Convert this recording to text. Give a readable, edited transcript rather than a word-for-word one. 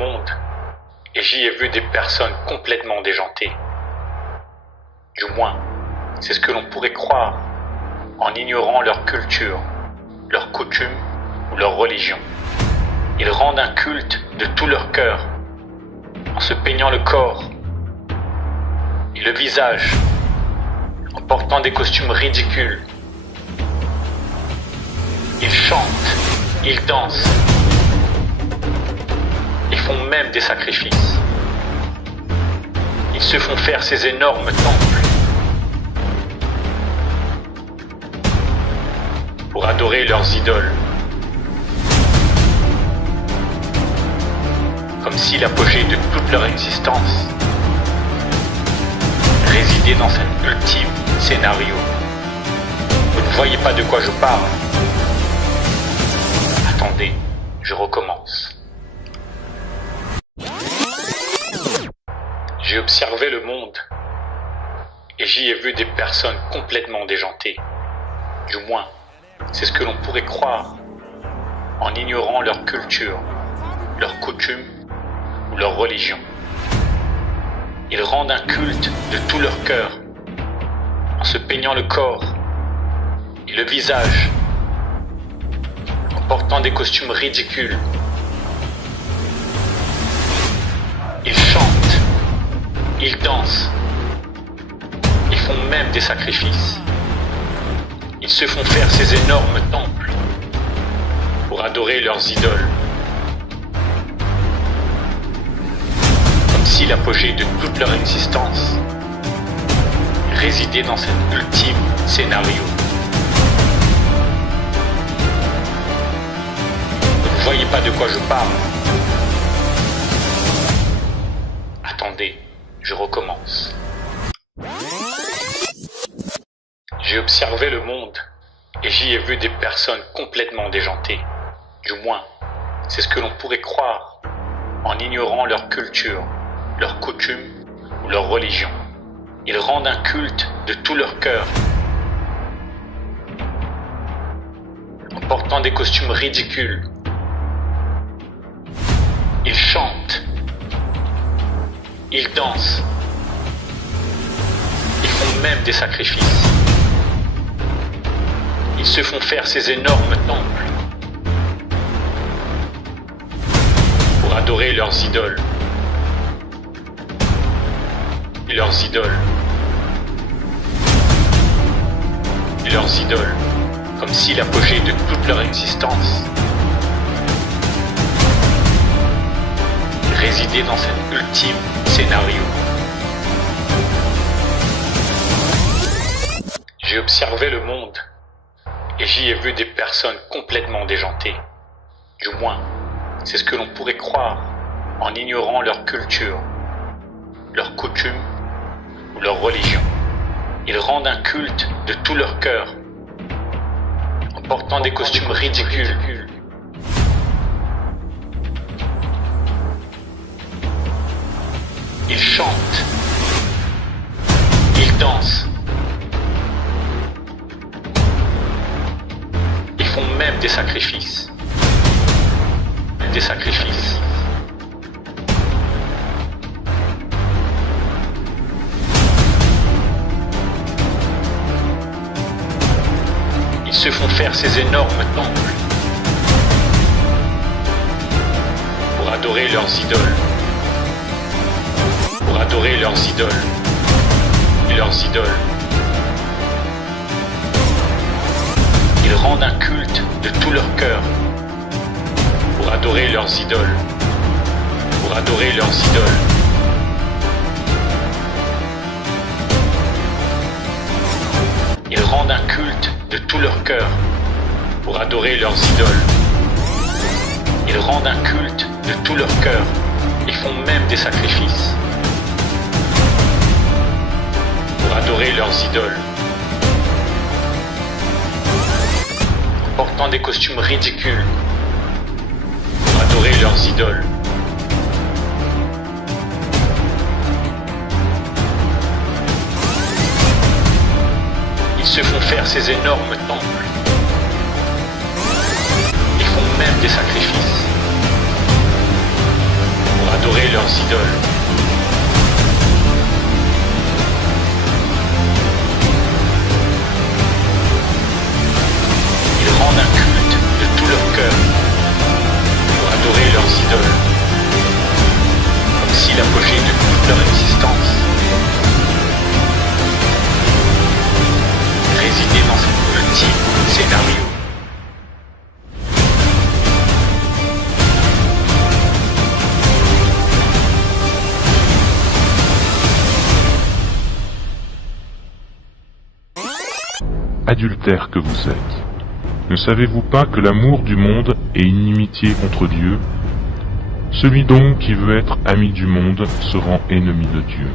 monde et j'y ai vu des personnes complètement déjantées. Du moins, c'est ce que l'on pourrait croire en ignorant leur culture, leurs coutumes ou leur religion. Ils rendent un culte de tout leur cœur en se peignant le corps et le visage, en portant des costumes ridicules. Ils chantent, ils dansent, ils font même des sacrifices. Ils se font faire ces énormes temples pour adorer leurs idoles. Comme si l'apogée de toute leur existence résidait dans cet ultime scénario. Vous ne voyez pas de quoi je parle? Attendez, je recommence. J'ai observé le monde et j'y ai vu des personnes complètement déjantées. Du moins, c'est ce que l'on pourrait croire en ignorant leur culture, leurs coutumes ou leur religion. Ils rendent un culte de tout leur cœur en se peignant le corps et le visage, en portant des costumes ridicules. Ils chantent, ils dansent, ils font même des sacrifices. Ils se font faire ces énormes temples pour adorer leurs idoles. Comme si l'apogée de toute leur existence résidait dans cet ultime scénario. Vous ne voyez pas de quoi je parle? Attendez, je recommence. J'ai observé le monde et j'y ai vu des personnes complètement déjantées. Du moins, c'est ce que l'on pourrait croire en ignorant leur culture, leurs coutumes ou leur religion. Ils rendent un culte de tout leur cœur en portant des costumes ridicules. Ils chantent, ils dansent, ils font même des sacrifices. Ils se font faire ces énormes temples pour adorer leurs idoles. Et leurs idoles. Et leurs idoles. Comme si l'apogée de toute leur existence résidait dans cet ultime scénario. J'ai observé le monde et j'y ai vu des personnes complètement déjantées. Du moins, c'est ce que l'on pourrait croire en ignorant leur culture, leurs coutumes ou leur religion. Ils rendent un culte de tout leur cœur en portant des costumes ridicules. Ils chantent, ils dansent, ils font même des sacrifices. Des sacrifices. Ils se font faire ces énormes temples pour adorer leurs idoles. Pour adorer leurs idoles. Et leurs idoles. Ils rendent un culte de tout leur cœur pour adorer leurs idoles. Pour adorer leurs idoles. Ils rendent un culte de tout leur cœur pour adorer leurs idoles. Ils rendent un culte de tout leur cœur. Ils font même des sacrifices pour adorer leurs idoles. En portant des costumes ridicules pour adorer leurs idoles. Ils se font faire ces énormes temples. Ils font même des sacrifices leurs idoles. Ils rendent un culte de tout leur cœur pour adorer leurs idoles, comme si l'apogée de toute leur existence résidait dans ce petit scénario. Adultères que vous êtes, ne savez-vous pas que l'amour du monde est inimitié contre Dieu? Celui donc qui veut être ami du monde se rend ennemi de Dieu.